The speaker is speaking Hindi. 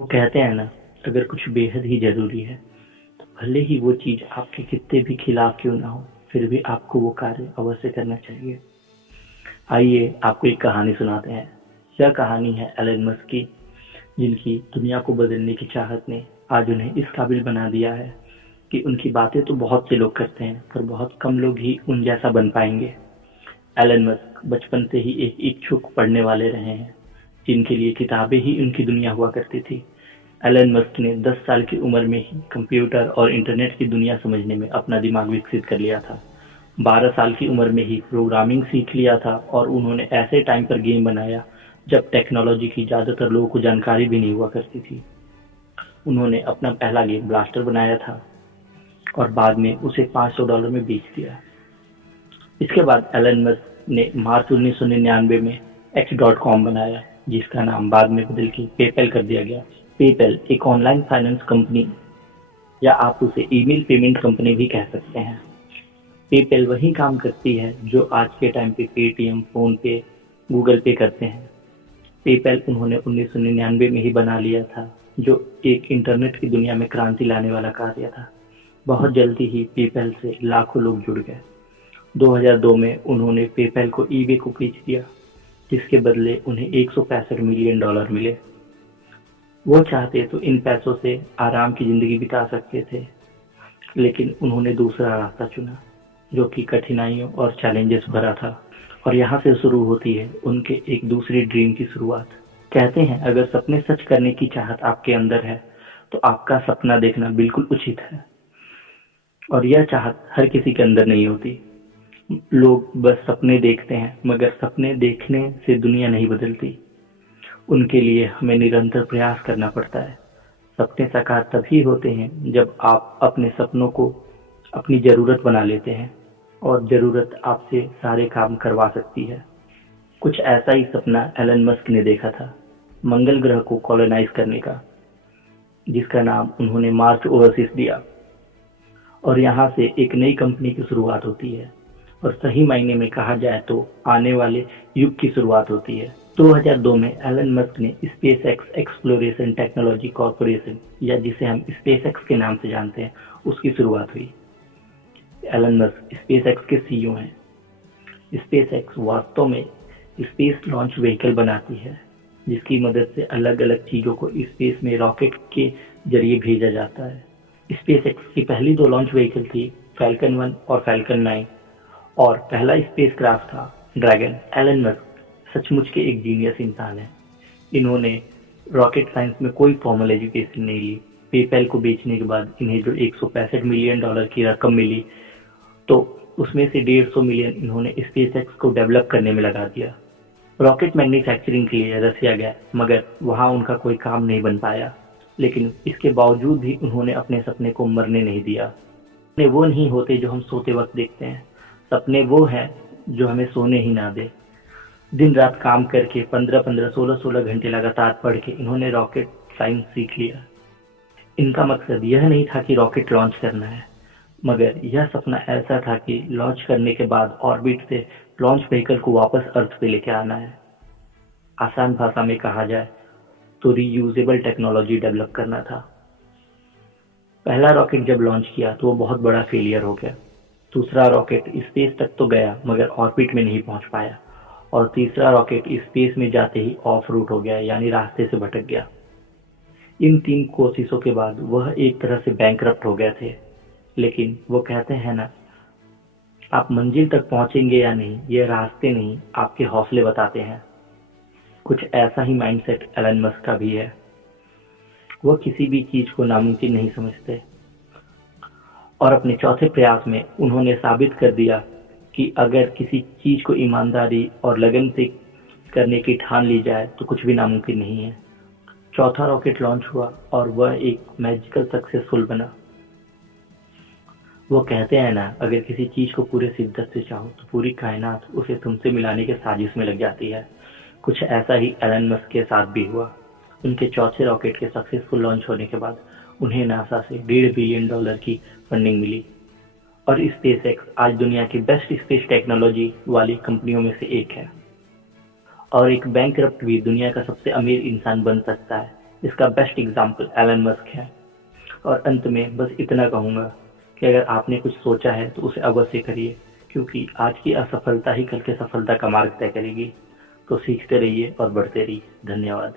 वो कहते हैं ना, अगर कुछ बेहद ही ज़रूरी है, तो भले ही वो चीज़ आपके कितने भी खिलाफ क्यों ना हो, फिर भी आपको वो कार्य अवश्य करना चाहिए। आइए आपको एक कहानी सुनाते हैं। यह कहानी है एलन मस्क की, जिनकी दुनिया को बदलने की चाहत ने आज उन्हें इस काबिल बना दिया है कि उनकी बातें तो बहुत से लोग करते हैं, पर बहुत कम लोग ही उन जैसा बन पाएंगे। एलन मस्क बचपन से ही एक इच्छुक पढ़ने वाले रहे हैं, जिनके लिए किताबें ही उनकी दुनिया हुआ करती थी। एलन मस्क ने 10 साल की उम्र में ही कंप्यूटर और इंटरनेट की दुनिया समझने में अपना दिमाग विकसित कर लिया था। 12 साल की उम्र में ही प्रोग्रामिंग सीख लिया था और उन्होंने ऐसे टाइम पर गेम बनाया जब टेक्नोलॉजी की ज़्यादातर लोगों को जानकारी भी नहीं हुआ करती थी। उन्होंने अपना पहला गेम ब्लास्टर बनाया था और बाद में उसे $500 में बेच दिया। इसके बाद एलन मस्क ने मार्च 1999 में X.com बनाया, जिसका नाम बाद में बदल के पेपैल कर दिया गया। पेपैल एक ऑनलाइन फाइनेंस कंपनी, या आप उसे ईमेल पेमेंट कंपनी भी कह सकते हैं। पेपैल वही काम करती है जो आज के टाइम पे पेटीएम, फोन पे, गूगल पे करते हैं। पेपैल उन्होंने 1999 में ही बना लिया था, जो एक इंटरनेट की दुनिया में क्रांति लाने वाला कार्य था। बहुत जल्दी ही पेपैल से लाखों लोग जुड़ गए। 2002 में उन्होंने पेपैल को ईबे को बेच दिया, जिसके बदले उन्हें $165 मिलियन मिले। वो चाहते तो इन पैसों से आराम की जिंदगी बिता सकते थे, लेकिन उन्होंने दूसरा रास्ता चुना, जो कि कठिनाइयों और चैलेंजेस भरा था। और यहाँ से शुरू होती है उनके एक दूसरे ड्रीम की शुरुआत। कहते हैं, अगर सपने सच करने की चाहत आपके अंदर है, तो आपका सपना देखना बिल्कुल उचित है। और यह चाहत हर किसी के अंदर नहीं होती। लोग बस सपने देखते हैं, मगर सपने देखने से दुनिया नहीं बदलती। उनके लिए हमें निरंतर प्रयास करना पड़ता है। सपने साकार तभी होते हैं जब आप अपने सपनों को अपनी जरूरत बना लेते हैं, और जरूरत आपसे सारे काम करवा सकती है। कुछ ऐसा ही सपना एलन मस्क ने देखा था, मंगल ग्रह को कॉलोनाइज करने का, जिसका नाम उन्होंने मार्स ओवरसीज दिया। और यहाँ से एक नई कंपनी की शुरुआत होती है, और सही मायने में कहा जाए तो आने वाले युग की शुरुआत होती है। 2002 में एलन मस्क ने स्पेसएक्स एक्सप्लोरेशन टेक्नोलॉजी कॉर्पोरेशन, या जिसे हम स्पेसएक्स के नाम से जानते हैं, उसकी शुरुआत हुई। एलन मस्क स्पेसएक्स के सीईओ हैं। स्पेसएक्स वास्तव में स्पेस लॉन्च व्हीकल बनाती है, जिसकी मदद से अलग अलग चीजों को स्पेस में रॉकेट के जरिए भेजा जाता है। स्पेसएक्स की पहली 2 लॉन्च व्हीकल थी फैल्कन 1 और फैल्कन 9, और पहला स्पेसक्राफ्ट था ड्रैगन। एलन मस्क सचमुच के एक जीनियस इंसान है। इन्होंने रॉकेट साइंस में कोई फॉर्मल एजुकेशन नहीं ली। पेपैल को बेचने के बाद इन्हें जो $165 मिलियन की रकम मिली, तो उसमें से $150 मिलियन इन्होंने स्पेसएक्स को डेवलप करने में लगा दिया। रॉकेट मैन्युफैक्चरिंग के लिए रसिया गया, मगर वहां उनका कोई काम नहीं बन पाया। लेकिन इसके बावजूद भी उन्होंने अपने सपने को मरने नहीं दिया। सपने वो नहीं होते जो हम सोते वक्त देखते हैं, सपने वो है जो हमें सोने ही ना दे। दिन रात काम करके 15-15, 16-16 घंटे लगातार पढ़ के इन्होंने रॉकेट साइंस सीख लिया। इनका मकसद यह नहीं था कि रॉकेट लॉन्च करना है, मगर यह सपना ऐसा था कि लॉन्च करने के बाद ऑर्बिट से लॉन्च व्हीकल को वापस अर्थ पे लेके आना है। आसान भाषा में कहा जाए तो रीयूजेबल टेक्नोलॉजी डेवलप करना था। पहला रॉकेट जब लॉन्च किया तो वो बहुत बड़ा फेलियर हो गया। दूसरा रॉकेट स्पेस तक तो गया, मगर ऑर्बिट में नहीं पहुंच पाया। और तीसरा रॉकेट स्पेस में जाते ही ऑफ रूट हो गया, यानी रास्ते से भटक गया। इन 3 कोशिशों के बाद वह एक तरह से बैंकरप्ट हो गए थे। लेकिन वो कहते हैं ना, आप मंजिल तक पहुंचेंगे या नहीं, ये रास्ते नहीं, आपके हौसले बताते हैं। कुछ ऐसा ही माइंडसेट एलन मस्क का भी है। वह किसी भी चीज को नामुमकिन नहीं समझते, और अपने चौथे प्रयास में उन्होंने साबित कर दिया कि अगर किसी चीज को ईमानदारी और लगन से करने की ठान ली जाए तो कुछ भी नामुमकिन नहीं है। चौथा रॉकेट लॉन्च हुआ और वह एक मैजिकल सक्सेसफुल बना। वो कहते हैं ना, अगर किसी चीज को पूरे शिद्दत से चाहो तो पूरी कायनात उसे तुमसे मिलाने के साजिश में लग जाती है। कुछ ऐसा ही एलन मस्क के साथ भी हुआ। उनके चौथे रॉकेट के सक्सेसफुल लॉन्च होने के बाद उन्हें नासा से $1.5 बिलियन की फंडिंग मिली, और स्पेसएक्स आज दुनिया की बेस्ट स्पेस टेक्नोलॉजी वाली कंपनियों में से एक है। और एक बैंकरप्ट भी दुनिया का सबसे अमीर इंसान बन सकता है, इसका बेस्ट एग्जाम्पल एलन मस्क है। और अंत में बस इतना कहूंगा कि अगर आपने कुछ सोचा है तो उसे अवश्य करिए, क्योंकि आज की असफलता ही कल के सफलता का मार्ग तय करेगी। तो सीखते रहिए और बढ़ते रहिए। धन्यवाद।